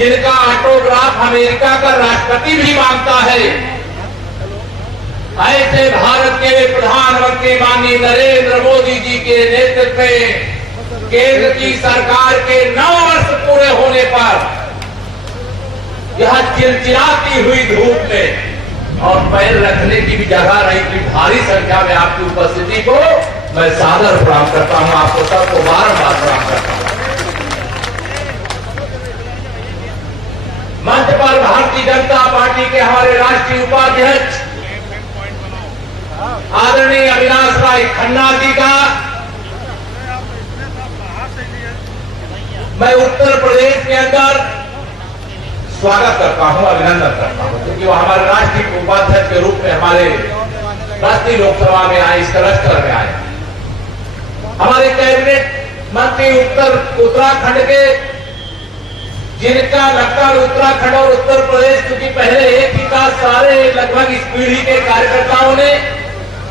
जिनका autograph America का राष्ट्रपति भी मांगता है, ऐसे भारत के प्रधानमंत्री माननीय नरेंद्र मोदी जी के नेतृत्व में केंद्र की सरकार के 9 वर्ष पूरे होने पर यह चिलचिलाती हुई धूप में और पैर रखने की भी जगह रही थी, भारी संख्या में आपकी उपस्थिति को मैं सादर प्रणाम करता हूं। आपको सबको बारंबार प्रणाम करता हूं। मंच पर भारतीय जनता पार्टी के हमारे राष्ट्रीय उपाध्यक्ष आदरणीय अविनाश राय खन्ना जी का मैं उत्तर प्रदेश के अंदर स्वागत करता हूं, अभिनंदन करता हूं, क्योंकि वो हमारे राष्ट्रीय उपाध्यक्ष के रूप में हमारे बस्ती लोकसभा में आए, इस कलस्टर में आए। हमारे कैबिनेट मंत्री उत्तराखंड के, जिनका लगता उत्तराखंड और उत्तर प्रदेश, क्योंकि पहले एक ही का सारे लगभग इस पीढ़ी के कार्यकर्ताओं ने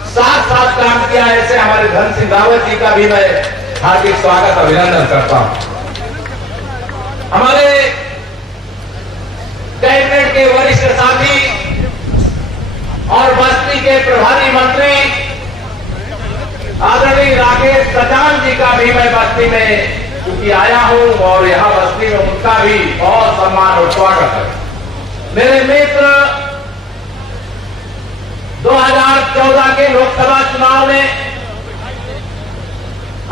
साथ साथ काम किया, ऐसे हमारे धन सिंह रावत जी का भी मैं हार्दिक स्वागत अभिनंदन करता हूं। हमारे कैबिनेट के वरिष्ठ साथी और बस्ती के प्रभारी मंत्री आदरणीय राकेश सचान जी का भी मैं बस्ती में क्योंकि आया हूं और यहां बस्ती में उनका भी बहुत सम्मान और स्वागत है। मेरे मित्र, 2014 के लोकसभा चुनाव में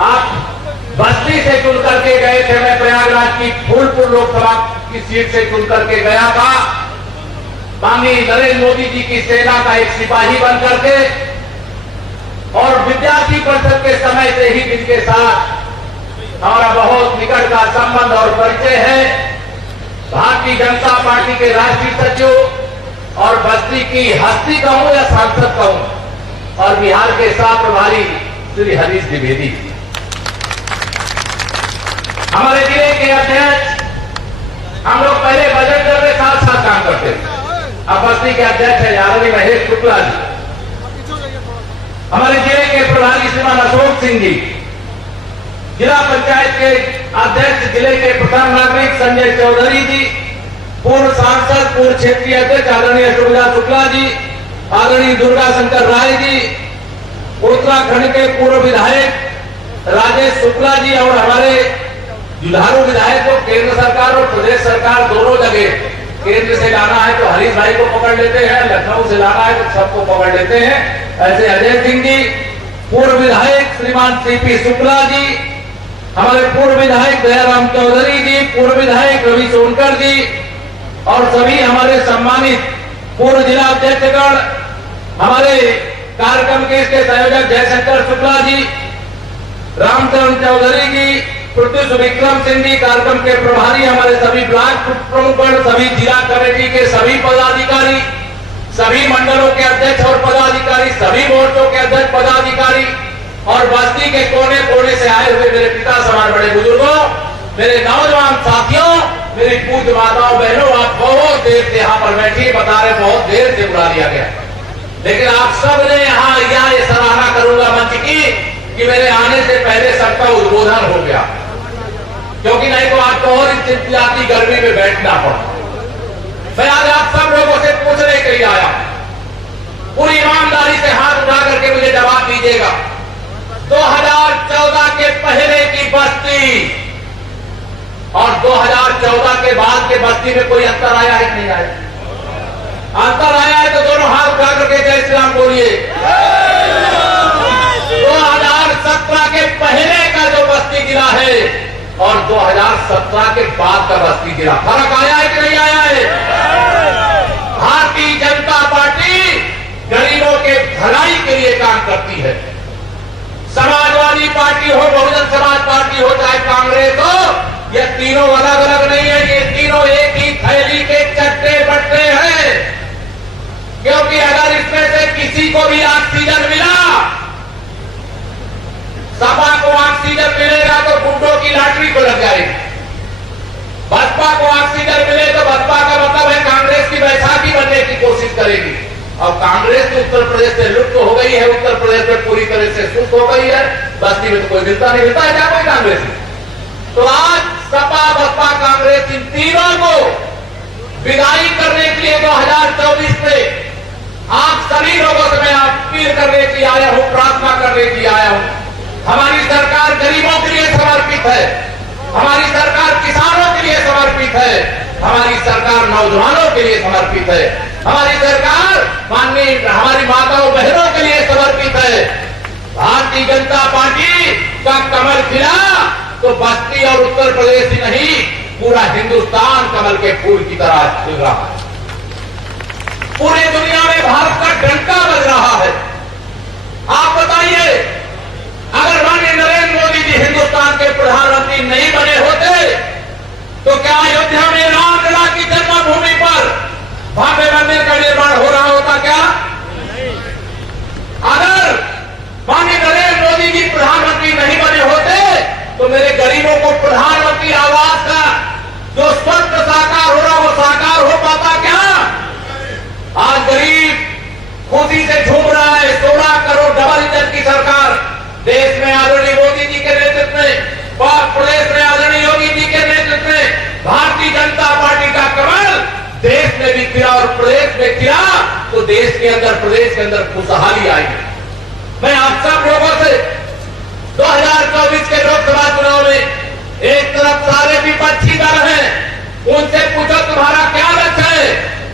आप बस्ती से चुन करके गए थे। मैं प्रयागराज की फूलपुर लोकसभा की सीट से चुन करके गया था। माननीय नरेंद्र मोदी जी की सेना का एक सिपाही बन करके और विद्यार्थी परिषद के समय से ही जिनके साथ हमारा बहुत निकट का संबंध और परिचय है, भारतीय जनता पार्टी के राष्ट्रीय सचिव और बस्ती की हस्ती कहूं या सांसद कहूं, और बिहार के साथ प्रभारी श्री हरीश द्विवेदी, हमारे जिले के अध्यक्ष। हम लोग पहले बजट दल में साथ साथ काम करते थे। अब बस्ती के अध्यक्ष है आदरणीय महेश शुक्ला जी, हमारे जिले के प्रभारी श्रीमान अशोक सिंह जी, जिला पंचायत के अध्यक्ष जिले के प्रथम नागरिक संजय चौधरी जी, पूर्व सांसद पूर्व क्षेत्रीय अध्यक्ष आदरणीय सुविधा शुक्ला जी, आदरणीय दुर्गा शंकर राय जी, उत्तराखंड के पूर्व विधायक राजेश शुक्ला जी, और हमारे जुझारू विधायक को केंद्र सरकार और प्रदेश सरकार दोनों जगह, केंद्र से लाना है तो हरीश भाई को पकड़ लेते हैं, लखनऊ से लाना है तो सबको पकड़ लेते हैं, ऐसे अजय सिंह जी, पूर्व विधायक श्रीमान सीपी शुक्ला जी, हमारे पूर्व विधायक दयाराम चौधरी जी, पूर्व विधायक रवि सोनकर जी, और सभी हमारे सम्मानित पूर्व जिला अध्यक्षगण, हमारे कार्यक्रम के इसके संयोजक जयशंकर शुक्ला जी, रामचरण चौधरी जी, पृथ्वी विक्रम सिंह जी, कार्यक्रम के प्रभारी, हमारे सभी ब्लॉक प्रमुखगण, सभी जिला कमेटी के सभी पदाधिकारी, सभी मंडलों के अध्यक्ष और पदाधिकारी, सभी मोर्चों के अध्यक्ष पदाधिकारी, और बस्ती के कोने कोने से आए हुए मेरे पिता समान बड़े बुजुर्गों, मेरे नौजवान साथियों, मेरी पूज्य माताओं बहनों, आप बहुत देर से यहाँ पर बैठी, बता रहे बहुत देर से बुला लिया गया, लेकिन आप सब ने यहाँ ये सराहना करूंगा मंच की कि मेरे आने से पहले सबका उद्बोधन हो गया, क्योंकि नहीं तो आपको और इस चिलचिलाती गर्मी में बैठना पड़ा। मैं आज आप सब लोगों से पूछने के लिए आया, पूरी ईमानदारी से हाथ उठा करके मुझे जवाब दीजिएगा, 2014 के पहले की बस्ती और 2014 के बाद के बस्ती में कोई अंतर आया है कि नहीं आया? अंतर आया है तो दोनों हाथ उठा करके जय श्री राम बोलिए। 2017 के पहले का जो बस्ती गिरा है और 2017 के बाद का बस्ती गिरा, फर्क आया है कि नहीं आया है? भारतीय जनता पार्टी गरीबों के भलाई के लिए काम करती है। समाजवादी पार्टी हो, बहुजन समाज पार्टी हो, चाहे कांग्रेस हो, ये तीनों अलग अलग नहीं है, ये तीनों एक ही थैली के चट्टे बट्टे हैं। क्योंकि अगर इसमें से किसी को भी ऑक्सीजन मिला, सपा को ऑक्सीजन मिलेगा तो गुंडों की लॉटरी को लग जाएगी, बसपा को ऑक्सीजन मिले तो बसपा का मतलब है कांग्रेस की बैसाखी बनने की कोशिश करेगी, और कांग्रेस तो उत्तर प्रदेश से लुप्त हो गई है, उत्तर प्रदेश में पूरी तरह से सुस्त हो गई है, बस्ती में तो कोई मिलता नहीं, मिलता है क्या कोई कांग्रेस में? तो आज सपा बसपा कांग्रेस इन तीनों को विदाई करने के लिए 2024 में आप सभी लोगों से मैं अपील करने के लिए आया हूं, प्रार्थना करने के लिए आया हूं। हमारी सरकार गरीबों के लिए समर्पित है, हमारी सरकार किसानों के लिए समर्पित है, हमारी सरकार नौजवानों के लिए समर्पित है, हमारी सरकार माननीय हमारी माताओं बहनों के लिए समर्पित है। भारतीय जनता पार्टी का कमल खिला तो बस्ती और उत्तर प्रदेश ही नहीं, पूरा हिंदुस्तान कमल के फूल की तरह खिल रहा है। पूरी दुनिया में भारत का डंका बज रहा है। आप बताइए, अगर माननीय नरेंद्र मोदी जी हिंदुस्तान के प्रधानमंत्री नहीं बने होते तो क्या अयोध्या में रामलला की जन्मभूमि पर भव्य मंदिर का निर्माण हो रहा होता? क्या अगर माननीय नरेंद्र मोदी जी प्रधानमंत्री नहीं बने होते तो मेरे गरीबों को प्रधानमंत्री आवास का जो स्वप्न साकार हो रहा वो साकार हो पाता क्या? आज गरीब खुशी से झूम रहा है। 16 करोड़ डबल इंजन की सरकार देश में आदरणीय मोदी जी के नेतृत्व में, प्रदेश में आदरणीय योगी जी के नेतृत्व में भारतीय जनता पार्टी का कमल देश में भी खिला और प्रदेश में खिला तो देश के अंदर, प्रदेश के अंदर खुशहाली आएगी। मैं आप सब लोगों से 2024 के लोकसभा चुनाव में एक तरफ सारे विपक्षी दल हैं, उनसे पूछो तुम्हारा क्या लक्ष्य है,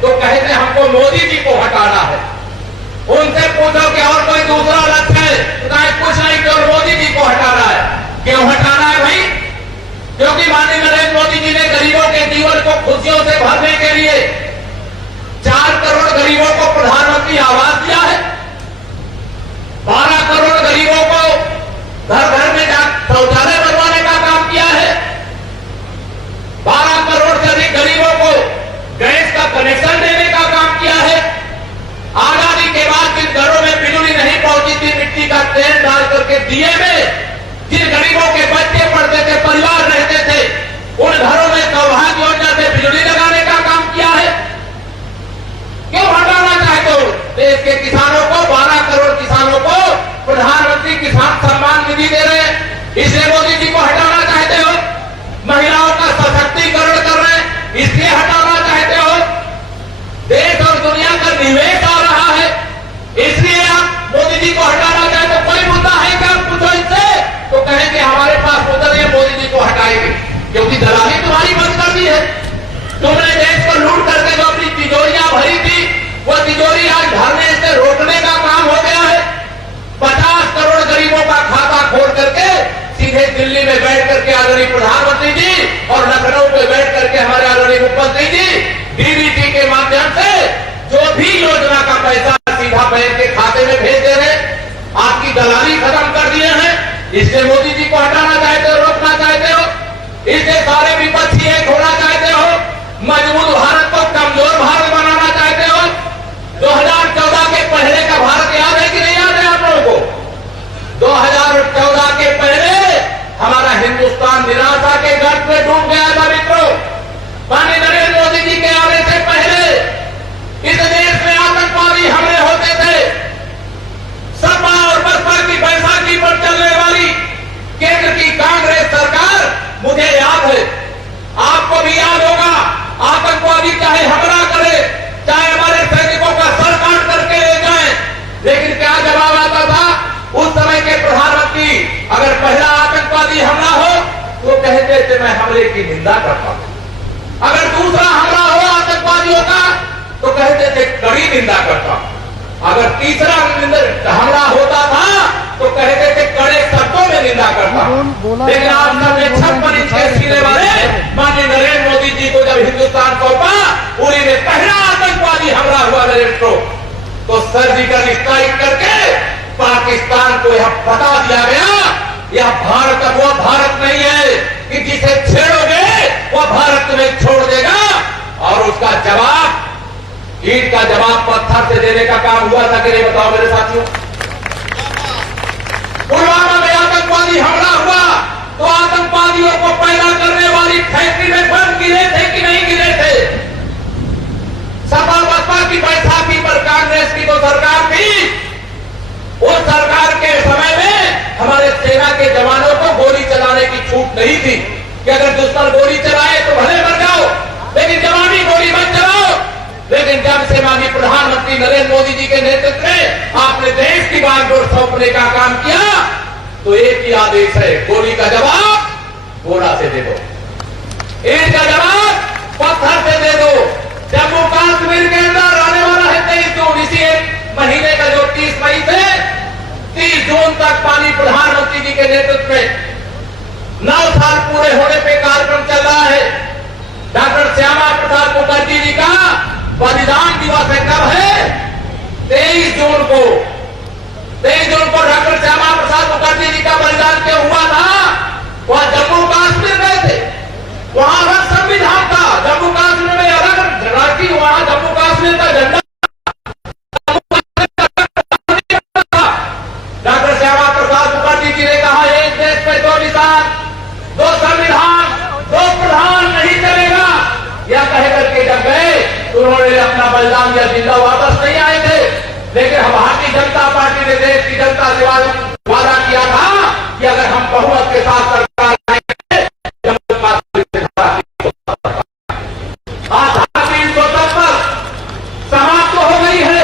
तो कहते हमको मोदी जी को हटाना है। उनसे पूछो कि और कोई दूसरा लक्ष्य है, तो कहे कुछ नहीं, केवल मोदी जी को हटाना है। क्यों हटाना है भाई? क्योंकि माननीय नरेंद्र मोदी जी ने गरीबों के जीवन को खुशियों से भरने के लिए 4 करोड़ गरीबों को प्रधानमंत्री आवास दिया है, 12 करोड़ गरीबों को घर घर में शौचालय बनवाने का काम किया है, 12 करोड़ से अधिक गरीबों को गैस का कनेक्शन देने का काम किया है। आजादी के बाद जिन घरों में बिजली नहीं पहुंची थी, मिट्टी का तेल डाल करके दिए में जिन गरीबों के बच्चे पढ़ते थे, परिवार रहते थे, उन घरों में सौभाग्य योजना से बिजली लगाने का काम किया है। क्यों हटाना चाहते हो? देश के किसानों को, 12 करोड़ किसानों को प्रधानमंत्री किसान सम्मान निधि दे रहे हैं, इसलिए मोदी जी को हटाना चाहते हो। महिलाओं का सशक्तिकरण कर रहे हैं, इसलिए हटाना चाहते हो। देश और दुनिया का निवेश आ रहा है, इसलिए आप मोदी जी को हटाना चाहते हो। कोई मुद्दा है क्या? पूछो इनसे, तो कहेंगे हमारे पास मुद्दा नहीं, मोदी जी को हटाएंगे, क्योंकि दलाली तुम्हारी बंद कर दी है। तुमने देश को लूट करके जो अपनी तिजोरियां भरी थी, वो तिजोरी आज भरने से रोकने का काम हो गया है। 50 करोड़ गरीबों का खाता खोल करके सीधे दिल्ली में बैठ करके आदरणीय प्रधानमंत्री जी और लखनऊ में बैठ करके हमारे आदरणीय मुख्यमंत्री जी डीबीटी के माध्यम से जो भी योजना का पैसा सीधा बैंक के खाते में भेज दे रहे, आपकी दलाली खत्म कर दिए हैं। इसलिए मोदी जी को हटाना चाहते हो, रोकना चाहते हो, इससे सारे विपक्षी एक होना चाहते हो, मजबूत भारत को कमजोर भारत बनाना चाहते हो। 2014 के पहले का भारत याद है कि नहीं याद है आप लोगों को? 2014 के पहले हमारा हिंदुस्तान निराशा के गर्त में डूब गया था मित्रों। माननीय नरेंद्र मोदी जी के आने से पहले इस देश में आतंकवादी हमले होते थे। सपा और बसपा की बैसाखी पर चलने वाली केंद्र की कांग्रेस सरकार, मुझे याद है, आपको भी याद होगा, आतंकवादी चाहे हमला करे, चाहे हमारे सैनिकों का सर काट करके ले जाए, लेकिन क्या जवाब आता था? उस समय के प्रधानमंत्री अगर पहला आतंकवादी हमला हो तो कहते थे मैं हमले की निंदा करता हूं, अगर दूसरा हमला हो आतंकवादियों का तो कहते थे कड़ी निंदा करता हूं, अगर तीसरा हमला होता था तो कहते थे कड़े शब्दों में निंदा करता हूं। लेकिन आप सबने 56 इंच के सीने वाले माननीय नरेंद्र मोदी जी को जब हिंदुस्तान सौंपा, उरी में पहला आतंकवादी हमला हुआ नरेंद्र, तो सर्जिकल स्ट्राइक करके पाकिस्तान को यह बता दिया गया, यह भारत अब वो भारत नहीं है कि जिसे छेड़ोगे वह भारत तुम्हें छोड़ देगा। और उसका जवाब, ईंट का जवाब पत्थर से देने का काम हुआ था कि नहीं? बताओ मेरे साथियों। पुलवामा में आतंकवादी हमला हुआ तो आतंकवादियों को पैदा करने वाली फैक्ट्री में बम गिरे थे कि नहीं गिरे थे? सपा बसपा की बैसाखी पर कांग्रेस की तो सरकार थी, उस सरकार के समय में हमारे सेना के जवानों को गोली चलाने की छूट नहीं थी कि अगर दुश्मन गोली चलाए तो भले मर जाओ, लेकिन जवानी गोली मत चलाओ। प्रधानमंत्री नरेंद्र मोदी जी के नेतृत्व में आपने देश की बागडोर सौंपने का काम किया, तो एक ही आदेश है, गोली का जवाब गोला से दे दो, ईंट का जवाब पत्थर से दे दो। जम्मू कश्मीर के अंदर आने वाला है 23 जून, इसी महीने का जो 30 मई से 30 जून तक पानी प्रधानमंत्री जी के नेतृत्व में 9 साल पूरे होने पे कार्यक्रम चल रहा है। डॉक्टर श्यामा प्रसाद मुखर्जी जी का बलिदान दिवस है, कब है? 23 जून को। 23 जून को डॉक्टर श्यामा प्रसाद मुखर्जी जी का बलिदान क्यों हुआ था? वह जम्मू कश्मीर गए थे, वहां अलग संविधान था, जम्मू कश्मीर में अलग राष्ट्रीय, वहां जम्मू कश्मीर का झंडा डॉक्टर श्यामा प्रसाद मुखर्जी जी ने कहा, एक देश में 2 निशान, 2 संविधान, 2 प्रधान नहीं चलेगा। यह कह करके जब गए तो उन्होंने अपना बलिदान दिया, जिंदा वापस नहीं आए थे। लेकिन भारतीय जनता पार्टी ने देश की जनता से वादा किया था कि अगर हम बहुमत के साथ सरकार आएंगे, जम्मू कश्मीर से आज 370 समाप्त हो गई है।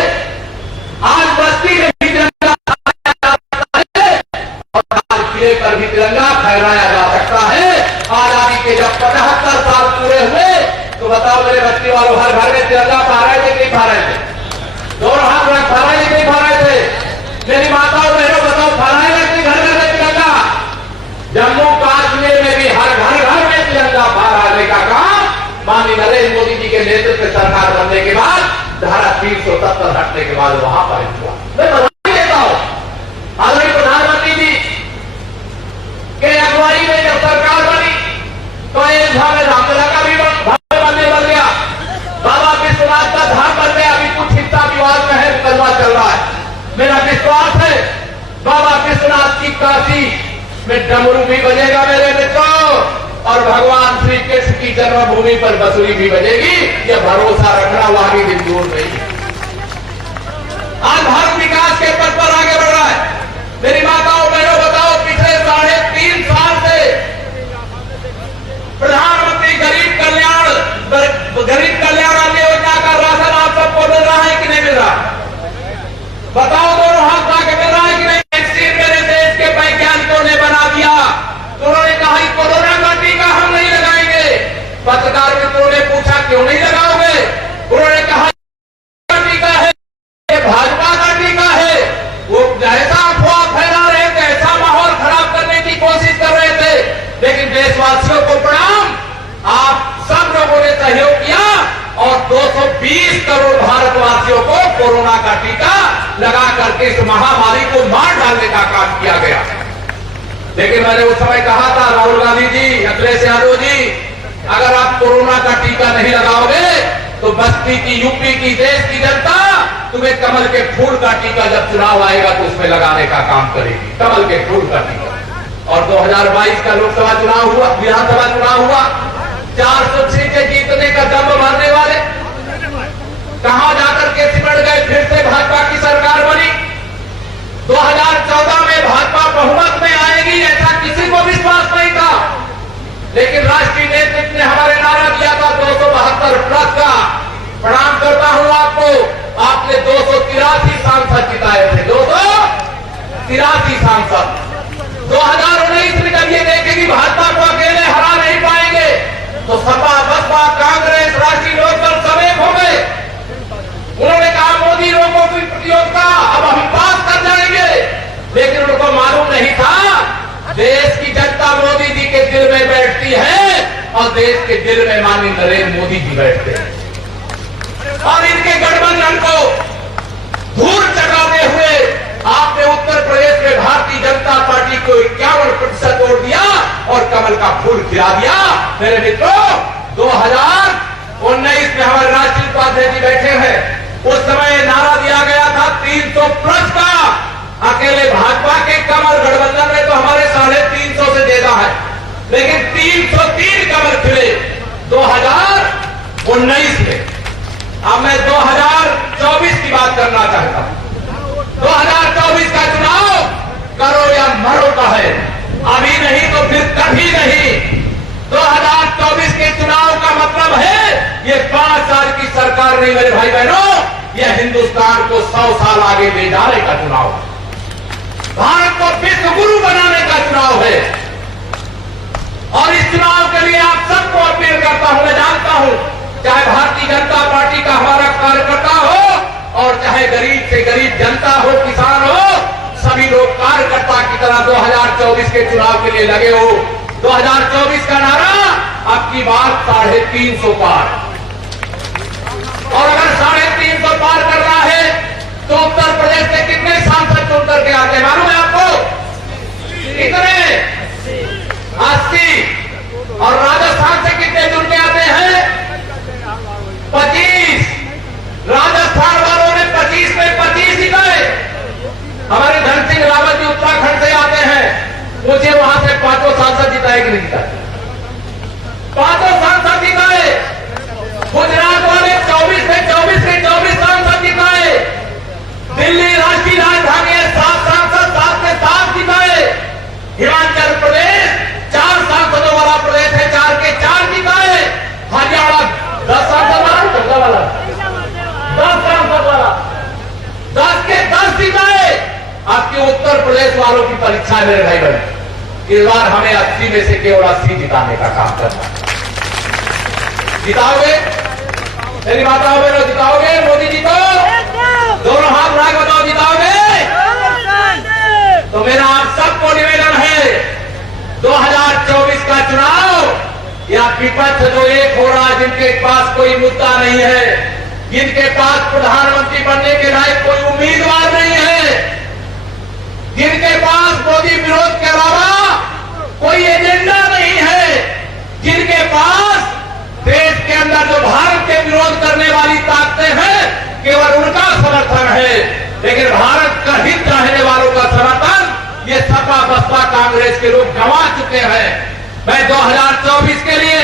आज बस्ती में भी तिरंगा और आज किले पर भी तिरंगा फहराया जा सकता है। आजादी के जब 75 साल पूरे हुए तो बताओ मेरे बच्चे वालों, हर घर में तिरंगा फहरा रहे थे कि नहीं फहरा रहे थे? दोनों हाथ में फहरा रहे थे, नहीं फहरा रहे थे? मेरी माताओं बहनों बताओ, फहराए थे घर घर में तिरंगा? जम्मू कश्मीर में भी हर घर में तिरंगा फहराने का काम माननीय नरेंद्र मोदी जी के नेतृत्व में सरकार बनने के बाद, धारा 370 हटने के बाद वहां पर हुआ। मैं बधाई देता हूं आदरणीय प्रधानमंत्री जी के अगुवाई में जब सरकार बनी तो एक धाम रामलला का भी भव्य मंदिर बन गया, बाबा विश्वनाथ का धाम बन गया। अभी कुछ हिस्सा विवाद में है, मुकदमा चल रहा है। मेरा विश्वास है बाबा विश्वनाथ की काशी में डमरू भी बजेगा मेरे मित्रों, और भगवान श्री कृष्ण की जन्मभूमि पर बांसुरी भी बजेगी। यह भरोसा रखना, वहां भी दिन दूर नहीं है। आज भारत विकास के पथ पर आगे बढ़ रहा है। मेरी माताओं बहनों बताओ, पिछले 3.5 साल से प्रधानमंत्री गरीब कल्याण अन्न योजना का राशन आप सबको मिल रहा है कि नहीं मिल रहा? बताओ, दोनों हाथ उठा के मिल रहा है कि नहीं? वैक्सीन मेरे देश के वैज्ञानिकों ने बना दिया। उन्होंने कहा कोरोना का टीका हम नहीं लगाएंगे। पत्रकार मित्रों ने पूछा क्यों नहीं लगाओगे? उन्होंने कहा टीका है, ये भाजपा का टीका है। वो ऐसा अफवाह फैला रहे थे, ऐसा माहौल खराब करने की कोशिश कर रहे थे। लेकिन देशवासियों को प्रणाम, आप सब लोगों ने सहयोग किया और 220 करोड़ भारतवासियों को कोरोना का टीका लगा करके इस महामारी को मार डालने का काम किया गया। लेकिन मैंने उस समय कहा था, राहुल गांधी जी, अखिलेश यादव जी, अगर आप कोरोना का टीका नहीं लगाओगे तो बस्ती की, यूपी की, देश की जनता तुम्हें कमल के फूल का टीका जब चुनाव आएगा तो उसमें लगाने का काम करेगी, कमल के फूल का टीका। और 2022 का लोकसभा चुनाव हुआ, विधानसभा चुनाव हुआ, 400 सीटें जीतने का दम भरने वाले कहां जाकर के सिमट गए? फिर से भाजपा की सरकार बनी। 2014 में भाजपा बहुमत में आएगी ऐसा किसी को विश्वास नहीं था, लेकिन राष्ट्रीय नेतृत्व ने हमारे नारा दिया था 272 प्लस का। प्रणाम करता हूं आपको, आपने 283 सांसद जिताए थे, 283 सांसद। 2019 में जब ये देखेगी भाजपा को अकेले हरा नहीं पाएंगे तो सपा, बसपा, कांग्रेस, राष्ट्रीय लोकदल सब एक हो गए। उन्होंने कहा मोदी लोगों की प्रतियोगिता अब हम पास कर जाएंगे, लेकिन उनको मालूम नहीं था देश की जनता मोदी जी के दिल में बैठती है और देश के दिल में माननीय नरेंद्र मोदी जी बैठते हैं। और इनके गठबंधन को धूल चढ़ाते हुए आपने उत्तर प्रदेश में भारतीय जनता पार्टी को 51% वोट दिया और कमल का फूल खिला दिया। मेरे मित्रों, 2019 में हमारे राष्ट्रीय उपाध्यक्ष जी बैठे हैं, उस समय नारा दिया गया था 300 प्लस का। अकेले भाजपा के कमल गठबंधन में तो हमारे 350 से ज्यादा है, लेकिन 303 कमल खिले 2019 में। अब मैं 2024 की बात करना चाहता हूं। 2024 का चुनाव करो या मरो का है, अभी नहीं तो फिर कभी नहीं। 2024 के चुनाव का मतलब है ये 5 साल की सरकार नहीं मेरे भाई बहनों, यह हिंदुस्तान को 100 साल आगे ले जाने का चुनाव है, भारत को विश्व गुरु बनाने का चुनाव है। और इस चुनाव के लिए आप सबको अपील करता हूं, मैं जानता हूं, चाहे भारतीय जनता पार्टी का हमारा कार्यकर्ता हो और चाहे गरीब से गरीब जनता हो, किसान हो, सभी लोग कार्यकर्ता की तरह 2024 के चुनाव के लिए लगे हो। 2024 का नारा अब की बात 350 पार, और अगर 350 पार करना है तो उत्तर प्रदेश से कितने सांसद चुन करके आते हैं मालूम है आपको? कितने? 80। और राजस्थान से कितने चुन के आते हैं? 25। राजस्थान वालों ने 25 में 25 जिताए। हमारे धन सिंह रावत जी उत्तराखंड से आते हैं, मुझे वहां से 5 सांसद जिताए कि नहीं जिताए? 5 सांसद जिताए। गुजरात वाले 24 में 24 सांसद जिताए। दिल्ली राष्ट्रीय राजधानी है, 7 सांसद 7 में 7 जिताए। हिमाचल प्रदेश 4 सांसदों वाला प्रदेश है, 4 के 4 जिताए। हरियाणा 10 सांसद वाला, 14 वाला, 10 सांसद वाला, 10 के 10 जिताए। आपके उत्तर प्रदेश वालों की परीक्षा है मेरे भाई बहन, इस बार हमें 80 में से केवल 80 जिताने का काम करना है। जिताओगे? मेरी बात आओ बहनों, जिताओगे? मोदी जी को दोनों हाथ उठा के बताओ, जिताओगे? तो मेरा आप सबको निवेदन है, 2024 का चुनाव या विपक्ष जो एक हो रहा है, जिनके पास कोई मुद्दा नहीं है, जिनके पास प्रधानमंत्री बनने के लायक कोई उम्मीदवार नहीं है, जिनके पास मोदी विरोध के अलावा कोई एजेंडा नहीं है, जिनके पास देश के अंदर जो भारत के विरोध करने वाली ताकतें हैं केवल उनका समर्थन है, लेकिन भारत का हित चाहने वालों का समर्थन ये सपा बसपा कांग्रेस के लोग गंवा चुके हैं। मैं 2024 के लिए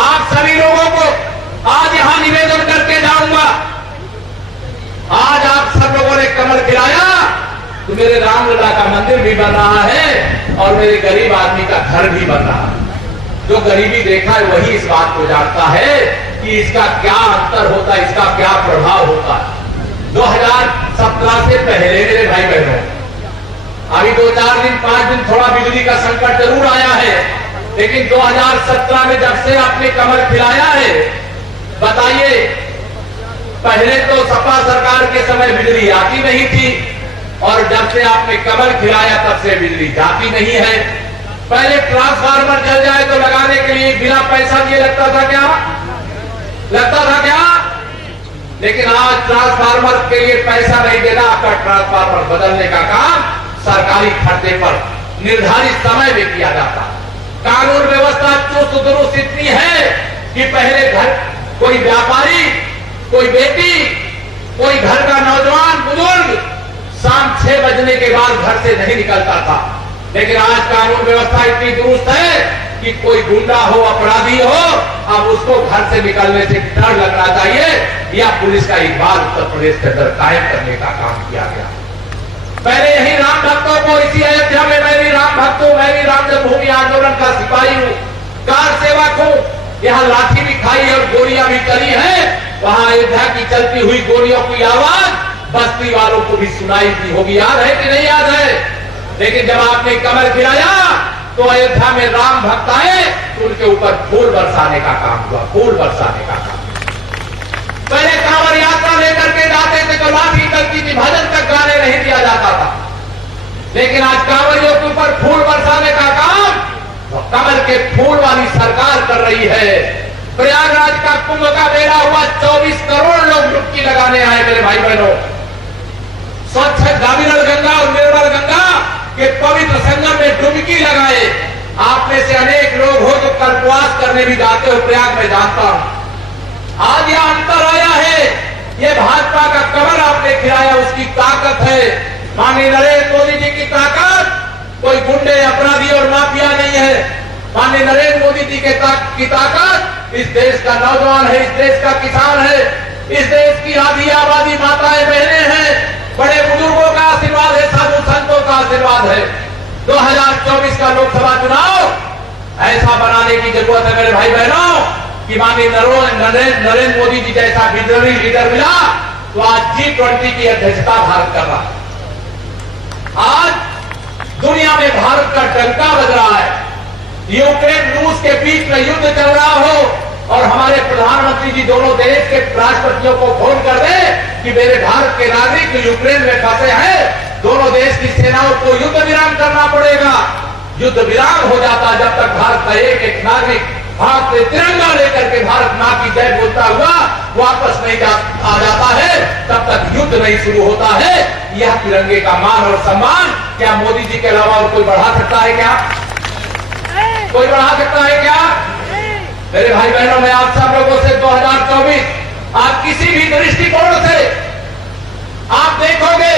आप सभी लोगों को आज यहां निवेदन करके जाऊंगा। आज आप सब लोगों ने कमल खिलाया तो मेरे रामलला का मंदिर भी बन रहा है और मेरे गरीब आदमी का घर भी बन रहा है। जो गरीबी देखा है वही इस बात को जानता है कि इसका क्या अंतर होता है, इसका क्या प्रभाव होता है। 2017 से पहले मेरे भाई बहनों, अभी 2-4 दिन 5 दिन थोड़ा बिजली का संकट जरूर आया है, लेकिन 2017 में जब से आपने कमल खिलाया है, बताइए, पहले तो सपा सरकार के समय बिजली आती नहीं थी और जब से आपने कमल खिलाया तब से बिजली जाती नहीं है। पहले ट्रांसफार्मर जल जाए तो लगाने के लिए बिना पैसा दिए लगता था क्या? लेकिन आज ट्रांसफार्मर के लिए पैसा नहीं देना, आपका ट्रांसफार्मर बदलने का काम सरकारी खर्चे पर निर्धारित समय में किया जाता। कानून व्यवस्था चुस्त दुरुस्त इतनी है कि पहले घर कोई व्यापारी, कोई बेटी, कोई घर का नौजवान बुजुर्ग शाम 6 बजने के बाद घर से नहीं निकलता था, लेकिन आज कानून व्यवस्था इतनी दुरुस्त है कि कोई गुंडा हो, अपराधी हो, अब उसको घर से निकलने से डर लगना चाहिए। या पुलिस का इकबाल उत्तर प्रदेश के अंदर कायम करने का काम किया गया। पहले यही राम भक्तों को, इसी अयोध्या में मैं भी राम भक्त हूं, मैं भी राम जन्मभूमि आंदोलन का सिपाही हूं, कार सेवक हूं, यहाँ लाठी भी खाई और गोलियां भी चली है, वहां अयोध्या की चलती हुई गोलियों की आवाज बस्ती वालों को भी सुनाई दी होगी। याद है कि नहीं याद है? लेकिन जब आपने कमल खिलाया तो अयोध्या में राम भक्त आए तो उनके ऊपर फूल बरसाने का काम हुआ, फूल बरसाने का काम। पहले कांवड़ यात्रा लेकर के जाते थे तो लाठी चलती थी, भजन तक गाने नहीं दिया जाता था, लेकिन आज कांवड़ियों के ऊपर फूल बरसाने का काम तो कमल के फूल वाली सरकार कर रही है। प्रयागराज का कुंभ का मेला हुआ, 24 करोड़ लोग डुबकी लगाने आए मेरे भाई बहनों। स्वच्छ गाविनल गंगा और निर्मल गंगा के पवित्र संगम में डुबकी लगाए। आप में से अनेक लोग हो जो कल्पवास करने भी जाते हो प्रयाग में, जानता हूं। आज यह अंतर आया है, ये भाजपा का कमल आपने खिलाया, उसकी ताकत है। माननीय नरेंद्र मोदी जी की ताकत कोई गुंडे, अपराधी और माफिया नहीं है। माननीय नरेंद्र मोदी जी की ताकत इस देश का नौजवान है, इस देश का किसान है, इस देश की आधी आबादी माताएं बहनें हैं, बड़े बुजुर्गों का आशीर्वाद है, साधु संतों का आशीर्वाद है। 2024 का लोकसभा चुनाव ऐसा बनाने की जरूरत है मेरे भाई बहनों कि माननीय नरेंद्र मोदी जी जैसा विजनरी लीडर मिला तो आज G20 की अध्यक्षता भारत कर रहा है। आज दुनिया में भारत का डंका बज रहा है। यूक्रेन रूस के बीच में युद्ध चल रहा हो और हमारे प्रधानमंत्री जी दोनों देश के राष्ट्रपतियों को फोन कर दे कि मेरे भारत के नागरिक यूक्रेन में फंसे हैं, दोनों देश की सेनाओं को युद्ध विराम करना पड़ेगा। युद्ध विराम हो जाता जब तक भारत का एक एक नागरिक हाथ से तिरंगा लेकर के भारत मां की जय बोलता हुआ वापस नहीं आ जाता है, तब तक युद्ध नहीं शुरू होता है। यह तिरंगे का मान और सम्मान क्या मोदी जी के अलावा और कोई बढ़ा सकता है क्या? कोई बढ़ा सकता है क्या? मेरे भाई बहनों, मैं आप सब लोगों से 2024 आप किसी भी दृष्टिकोण से आप देखोगे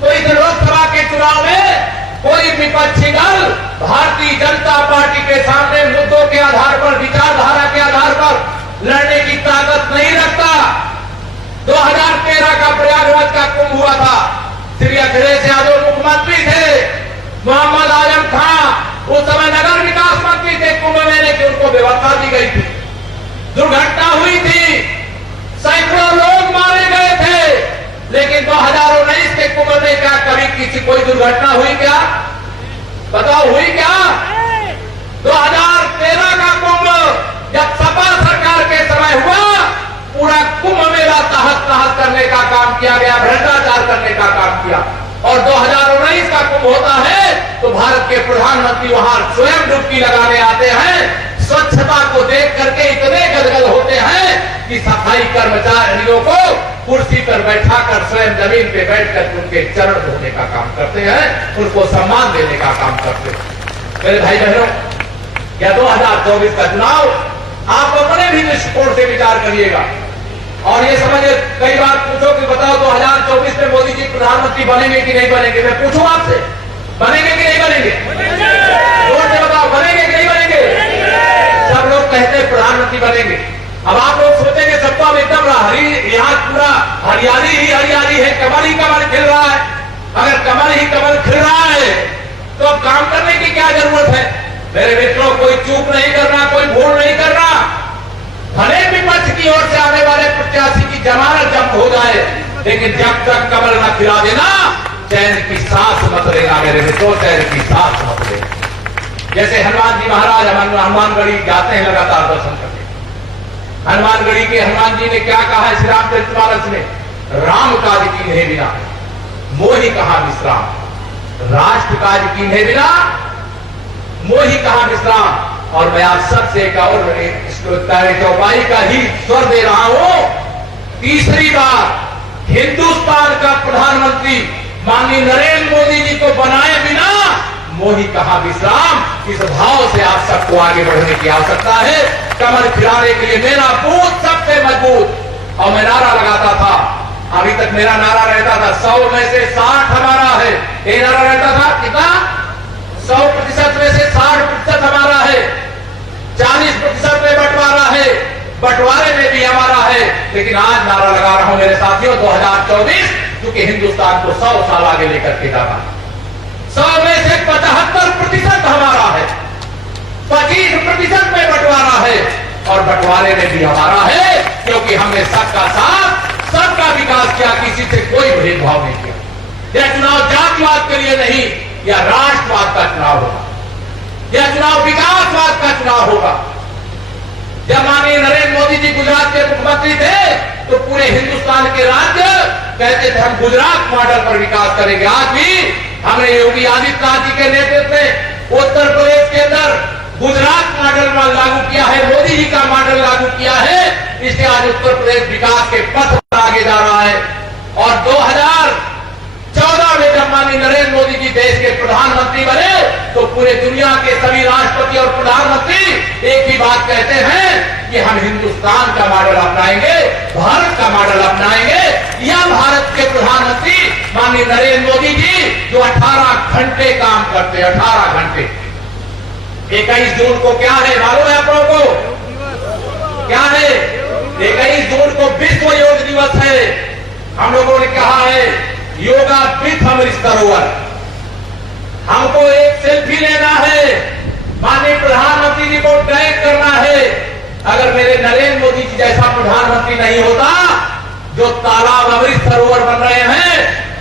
तो इस लोकसभा के चुनाव में कोई विपक्षी दल भारतीय जनता पार्टी के सामने मुद्दों के आधार पर, विचारधारा के आधार पर लड़ने की ताकत नहीं रखता। 2013 का प्रयागराज का कुंभ हुआ था, श्री अखिलेश यादव मुख्यमंत्री थे, मोहम्मद आजम खान उस समय नगर विकास मंत्री थे। कुंभ मेले की उनको व्यवस्था दी गई थी, दुर्घटना हुई थी, सैकड़ों लोग मारे गए थे, लेकिन 2019 के कुंभ में क्या कभी किसी कोई दुर्घटना हुई क्या? बताओ हुई क्या? 2013 का कुंभ जब सपा सरकार के समय हुआ, पूरा कुंभ मेला तहस नहस करने का काम किया गया, भ्रष्टाचार करने का काम किया। और 2019 का कुंभ होता है तो भारत के प्रधानमंत्री वहां स्वयं डुबकी लगाने आते हैं, स्वच्छता को देख करके इतने गदगद होते हैं कि सफाई कर्मचारियों को कुर्सी पर बैठाकर स्वयं जमीन पे बैठकर उनके चरण धोने का काम करते हैं, उनको सम्मान देने का काम करते हैं। मेरे भाई बहनों, क्या 2024 का चुनाव आप अपने भी दृष्टिकोण से विचार करिएगा और ये समझिए। कई बार पूछो कि बताओ 2024 में मोदी जी प्रधानमंत्री बनेंगे कि नहीं बनेंगे? मैं पूछूं आपसे, बनेंगे कि नहीं बनेंगे? जोर से बताओ, बनेंगे कि नहीं बनेंगे? सब लोग कहते हैं प्रधानमंत्री बनेंगे। अब आप लोग सोचेंगे सबको अब एकदम यहाँ पूरा हरियाली ही हरियाली है, कमल ही कमल खिल रहा है। अगर कमल ही कमल खिल रहा है तो अब काम करने की क्या जरूरत है? मेरे मित्रों, कोई चूक नहीं करना, कोई भूल नहीं करना। भले विपक्ष की ओर से आने वाले प्रत्याशी की जमानत जब्त हो जाए, लेकिन जब तक कमल न खिला देना, चैन की सांस मत लेना। मेरे मित्रों, चैन की सांस मत लेना। जैसे हनुमान जी महाराज हनुमानगढ़ी जाते हैं लगातार दर्शन करते। हनुमानगढ़ी के हनुमान जी ने क्या कहा है श्री रामचरितमानस में? राम काज कीन्हे बिना मोहि कहा विश्राम, राष्ट्र काज कीन्हे बिना मोहि कहा विश्राम। और मैं आप सबसे एक और चौपाई का ही स्वर दे रहा हूं। तीसरी बार हिंदुस्तान का प्रधानमंत्री माननीय नरेंद्र मोदी जी को बनाए बिना मोहि कहा विश्राम। इस भाव से आप सबको आगे बढ़ने की आवश्यकता है। कमल खिलाने के लिए मेरा बूथ सबसे मजबूत, और मैं नारा लगाता था, अभी तक मेरा नारा रहता था 100 में से 60 हमारा है। ये नारा रहता था कितना? 100% में से 60% हमारा है, 40% में बंटवारा है, बंटवारे में भी हमारा है। लेकिन आज नारा लगा रहा हूं मेरे साथियों, 2024 क्योंकि हिंदुस्तान को 100 साल आगे लेकर के जाना। 100 में से 75% हमारा है, 25% में बंटवारा है, और बंटवारे में भी हमारा है, क्योंकि हमने सबका साथ, सबका विकास किया, किसी से कोई भेदभाव नहीं किया। यह चुनाव जातिवाद के लिए नहीं, यह राष्ट्रवाद का चुनाव होगा, यह चुनाव विकासवाद का चुनाव होगा। जब माननीय नरेंद्र मोदी जी गुजरात के मुख्यमंत्री थे तो पूरे हिंदुस्तान के राज्य कहते थे हम गुजरात मॉडल पर विकास करेंगे। आज भी हमने योगी आदित्यनाथ जी के नेतृत्व में उत्तर प्रदेश के अंदर गुजरात मॉडल लागू किया है, मोदी जी का मॉडल लागू किया है। इसलिए आज उत्तर प्रदेश विकास के पथ पर आगे जा रहा है। और 2014 में जब माननीय नरेंद्र मोदी जी देश के प्रधानमंत्री बने तो पूरे दुनिया के सभी राष्ट्रपति और प्रधानमंत्री एक ही बात कहते हैं कि हम हिंदुस्तान का मॉडल अपनाएंगे, भारत का मॉडल अपनाएंगे। या भारत के प्रधानमंत्री माननीय नरेंद्र मोदी जी जो 18 घंटे काम करते, 18 घंटे। 21 जून को क्या है मालूम है आप लोगों को? क्या है? 21 जून को विश्व योग दिवस है। हम लोगों ने कहा है योगा विथ अमृत सरोवर। हमको एक सेल्फी लेना है, माननीय प्रधानमंत्री जी को टैग करना है। अगर मेरे नरेंद्र मोदी जी जैसा प्रधानमंत्री नहीं होता जो तालाब अमृत सरोवर बन रहे हैं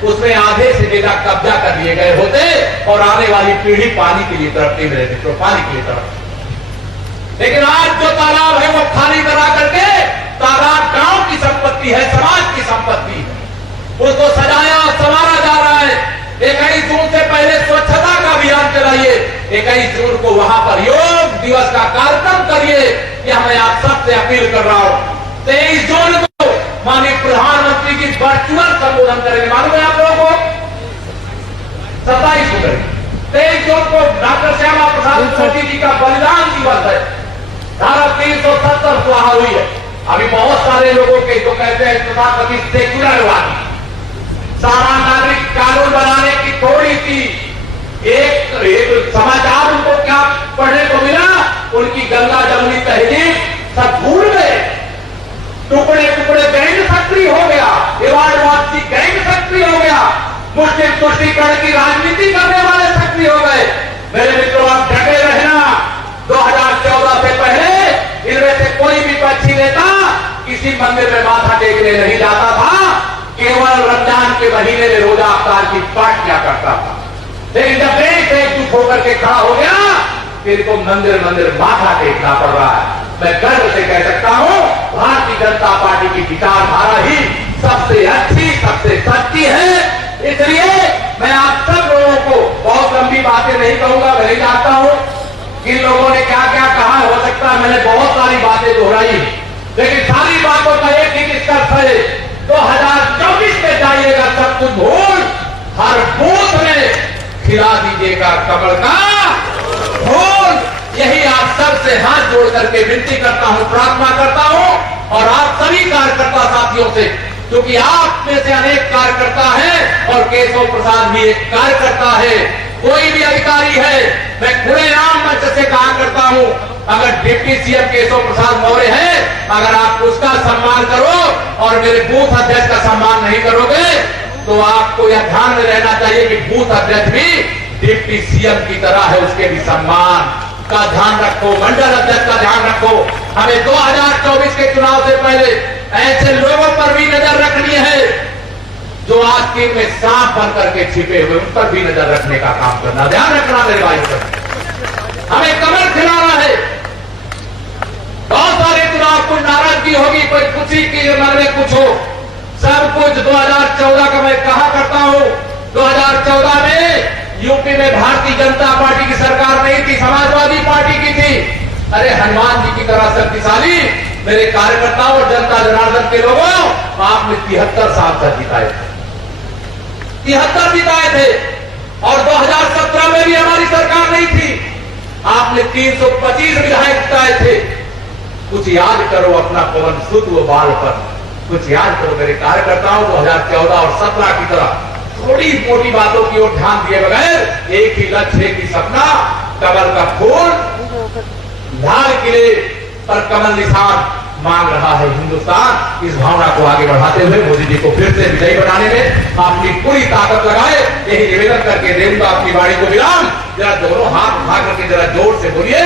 उसमें आधे से ज्यादा कब्जा कर लिए गए होते और आने वाली पीढ़ी पानी के लिए तड़पती में रहती, तो पानी के लिए तड़पती। लेकिन आज जो तालाब है वो खाली करा करके तालाब गांव की संपत्ति है, समाज की संपत्ति है, उसको सजाया और संवारा जा रहा है। 21 जून से पहले स्वच्छता का अभियान चलाइए, 21 जून को वहां पर योग दिवस का कार्यक्रम करिए, यह मैं आप सबसे अपील कर रहा हूं। 23 जून को माननीय प्रधानमंत्री की वर्चुअल संबोधन करेंगे, मालूम है आप लोगों को? 27 को करेंगे। 23 जून को डॉक्टर श्यामा प्रसाद मुखर्जी जी का बलिदान दिवस है, धारा 370 स्वाहा हुई है। अभी बहुत सारे लोगों के जो कहते हैं तथाकथित सेक्युलरवादी, सारा नागरिक कानून बनाने की थोड़ी सी एक समाचार उनको क्या पढ़ने को मिला, उनकी गंगा जमुनी तहजीब सब भूल गए, टुकड़े टुकड़े गैंग सक्रिय हो गया, विवादवादी गैंग सक्रिय हो गया, मुस्लिम तुष्टीकरण की राजनीति करने वाले सक्रिय हो गए। मेरे मित्रों, आप डटे रहना। 2014 से पहले इनमें से कोई भी पक्षी नेता किसी मंदिर में माथा टेकने नहीं जाता था, केवल रमजान के महीने में रोजा अफ्तार की पाठ किया करता था। लेकिन जब देश एकजुट होकर के खड़ा हो गया, फिर को मंदिर मंदिर माथा टेकना पड़ रहा है। मैं गर्व से कह सकता हूं, भारतीय जनता पार्टी की विचारधारा ही सबसे अच्छी, सबसे सच्ची है। इसलिए मैं आप सब लोगों को बहुत लंबी बातें नहीं कहूंगा, मैं नहीं चाहता हूं कि लोगों ने क्या क्या कहा, हो सकता है मैंने बहुत सारी बातें दोहराई, लेकिन सारी बातों का एक ही निष्कर्ष है, 2024 में जाइएगा सब कुछ भूल, हर बूथ में खिला दीजिएगा कमल का फूल। यही आप सबसे हाथ जोड़ करके विनती करता हूं, प्रार्थना करता हूं, और आप सभी कार्यकर्ता साथियों से, क्योंकि आप में से अनेक कार्यकर्ता हैं और केशव प्रसाद भी एक कार्यकर्ता है, कोई भी अधिकारी है, मैं खुलेआम मंच से कहा करता हूं, अगर डिप्टी सीएम केशव प्रसाद मौर्य है, अगर आप उसका सम्मान करो और मेरे बूथ अध्यक्ष का सम्मान नहीं करोगे, तो आपको यह ध्यान में रहना चाहिए कि बूथ अध्यक्ष भी डिप्टी सीएम की तरह है, उसके भी सम्मान का ध्यान रखो, मंडल अध्यक्ष का ध्यान रखो। हमें 2024 के चुनाव से पहले ऐसे लोगों पर भी नजर रखनी है जो आस्तीन में सांप बन करके छिपे हुए, उन पर भी नजर रखने का काम करना, ध्यान रखना मेरे भाई पर। हमें कमल खिलाना है। बहुत सारे चुनाव, कुछ नाराजगी होगी, कोई खुशी की मन में कुछ हो, सब कुछ 2014 का मैं कहा करता हूं। 2014 में यूपी में भारतीय जनता पार्टी की सरकार नहीं थी, समाजवादी पार्टी की थी। अरे हनुमान जी की तरह शक्तिशाली मेरे कार्यकर्ताओं और जनता जनार्दन के लोगों, आपने 73 सांसद जिताए थे, 73 जिताए थे, और 2017 में भी हमारी सरकार नहीं थी, आपने 325 विधायक जिताए थे। कुछ याद करो अपना पवन सुत वो बाल पर, कुछ याद करो मेरे कार्यकर्ताओं। 2014 और 17 की तरह थोड़ी मोटी बातों की ओर ध्यान दिए बगैर एक ही लक्ष्य, एक ही सपना, कमल का फूल, लाल किले पर कमल निशान मांग रहा है हिंदुस्तान। इस भावना को आगे बढ़ाते हुए मोदी जी को फिर से विजयी बनाने में अपनी पूरी ताकत लगाए, यही निवेदन करके देऊंगा अपनी वाणी को विराम। जरा दोनों हाथ उठा करके जरा जोर से बोलिए।